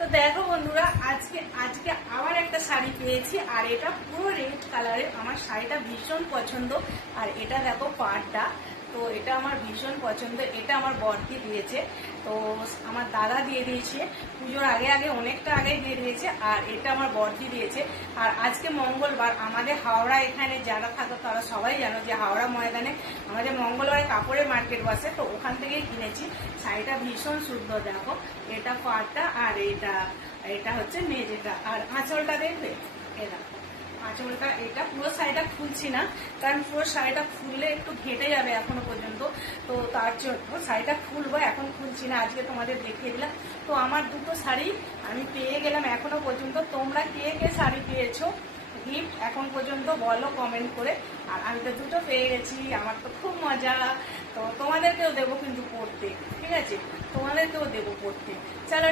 তো দেখো বন্ধুরা, আজকে আজকে আবার একটা শাড়ি পেয়েছি, আর এটা পুরো রেড কালারের। আমার শাড়িটা ভীষণ পছন্দ, আর এটা দেখো পাড়টা, তো এটা আমার ভীষণ পছন্দ। এটা আমার বরকে দিয়েছে, তো আমার দাদা দিয়ে দিয়েছে পুজোর আগে আগে, অনেকটা আগে দিয়ে দিয়েছে। আর এটা আমার বরকে দিয়েছে। আর আজকে মঙ্গলবার, আমাদের হাওড়া এখানে যারা থাকো তারা সবাই জানো যে হাওড়া ময়দানে আমাদের মঙ্গলবারে কাপড়ের মার্কেট বসে, তো ওখান থেকেই কিনেছি। শাড়িটা ভীষণ সুন্দর, দেখো এটা পাড়টা, আর এটা হচ্ছে মেজেটা। আর আঁচলটা দেখবে, এটা আঁচলটা, এটা পুরো শাড়িটা খুলছি না, কারণ পুরো শাড়িটা খুললে একটু ঘেটে যাবে এখনো পর্যন্ত, তো তার জন্য শাড়িটা খুলবো, এখন খুলছি না, আজকে তোমাদের দেখিয়ে দিলাম। তো আমার দুটো শাড়ি আমি পেয়ে গেলাম এখনো পর্যন্ত। তোমরা কে কে শাড়ি পেয়েছো গিফট এখন পর্যন্ত বলো কমেন্ট করে। আর আমি তো দুটো পেয়ে গেছি, আমার তো খুব মজা। তো তোমাদেরকেও দেবো কিন্তু পড়তে, ঠিক আছে, তোমাদেরকেও দেবো পড়তে। চলো।